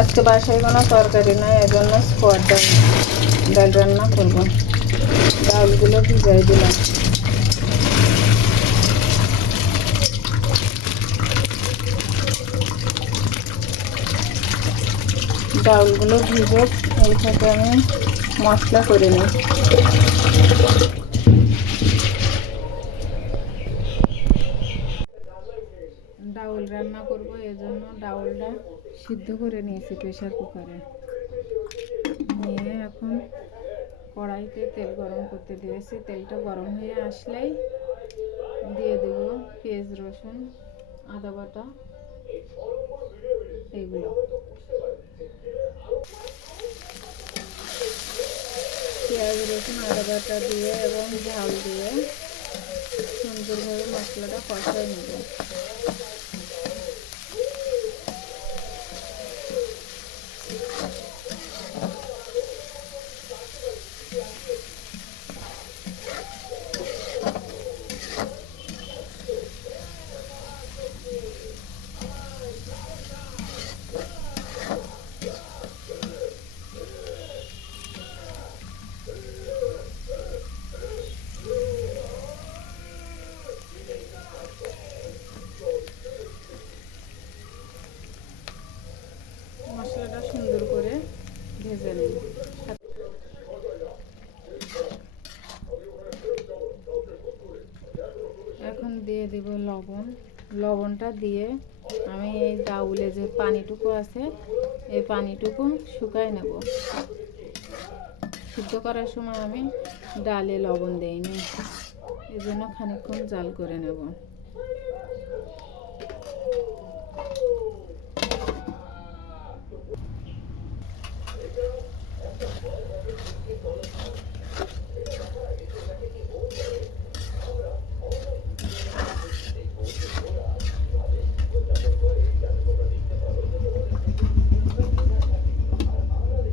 আজকে বাসায় কোনো তরকারি নাই, এজন্য স্কোয়ার ডাল ডাল রান্না করব। ডালগুলো ভিজাই দিলাম। ডাউলগুলো ভিজে এই থেকে আমি মশলা করে নিই। ডাউল রান্না করব, এজন্য ডাউলটা সিদ্ধ করে নিয়েছি প্রেশার কুকারে। নিয়ে এখন কড়াইতে তেল গরম করতে দিয়েছি। তেলটা গরম হয়ে আসলেই দিয়ে দেব পেঁয়াজ, রসুন, আদা বাটা এইগুলো পেঁয়াজ, রসুন, আদা বাটা দিয়ে এবং ঝাল দিয়ে সুন্দরভাবে মশলাটা কষাই নেব মশলাটা সুন্দর করে ভেজে নিই এখন দিয়ে দিব লবণ। লবণটা দিয়ে আমি এই ডাউলে যে পানিটুকু আছে, এই পানিটুকু শুকাই নেব। সিদ্ধ করার সময় আমি ডালে লবণ দেইনি এই জন্য খানিকক্ষণ জাল করে নেব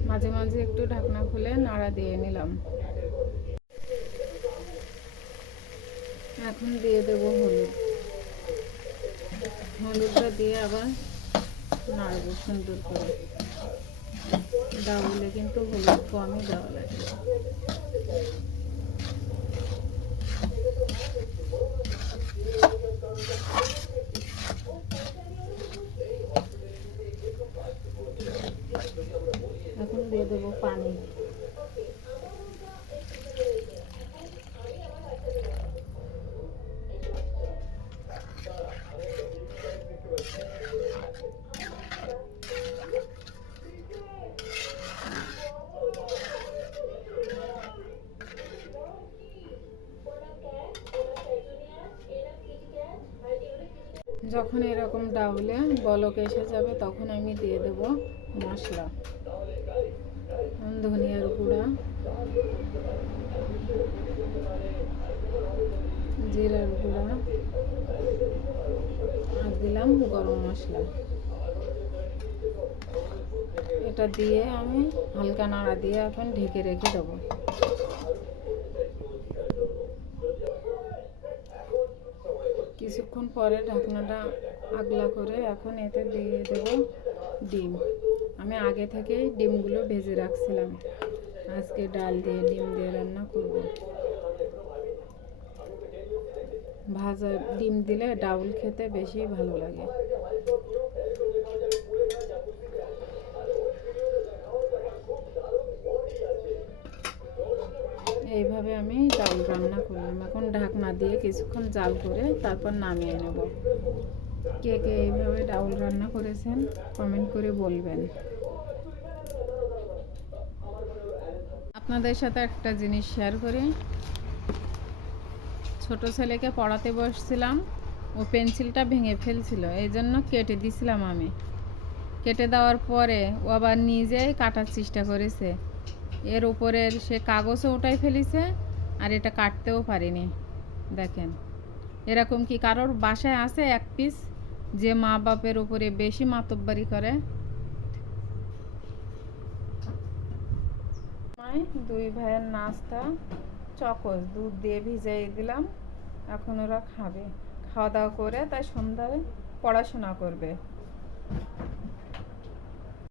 মাঝে মাঝে একটু ঢাকনা খুলে নাড়া দিয়ে নিলাম। এখন দিয়ে দেব হলুদ। হলুদটা দিয়ে আবার নাড়বো সুন্দর করে। ডাউলে কিন্তু হলুদ কমই দেওয়া লাগে। এখন দিয়ে দেবো পানি। যখন এরকম ডাউলে বলক এসে যাবে, তখন আমি দিয়ে দেব মশলা, ধনিয়ার গুঁড়া, জিরার গুঁড়া, আর দিলাম গরম মশলা। এটা দিয়ে আমি হালকা নাড়া দিয়ে এখন ঢেকে রেখে দেবো। কিছুক্ষণ পরে ঢাকনাটা আগলা করে এখন এতে দিয়ে দেব ডিম। আমি আগে থেকেই ডিমগুলো ভেজে রাখছিলাম। আজকে ডাল দিয়ে ডিম দিয়ে রান্না করব। ভাজা ডিম দিলে ডাউল খেতে বেশি ভালো লাগে। এইভাবে আমি ডাউল রান্না করলাম। এখন ঢাকনা দিয়ে কিছুক্ষণ জাল করে তারপর নামিয়ে নেব। কে কে এইভাবে ডাউল রান্না করেছেন কমেন্ট করে বলবেন। আপনাদের সাথে একটা জিনিস শেয়ার করি। ছোট ছেলেকে পড়াতে বসছিলাম। ও পেন্সিলটা ভেঙে ফেলছিল। এই জন্য কেটে দিছিলাম আমি। কেটে দেওয়ার পরে ও আবার নিজেই কাটার চেষ্টা করেছে। এর উপরের সে কাগজও উঠাই ফেলিছে আর এটা কাটতেও পারিনি। দেখেন, এরকম কি কারোর বাসায় আছে এক পিস যে মা বাপের উপরে বেশি মাতব্বারি করে? দুই ভাইয়ের নাস্তা, চকস, দুধ দিয়ে ভিজাই দিলাম। এখন ওরা খাবে। খাওয়া দাওয়া করে তাই সন্ধ্যায় পড়াশোনা করবে।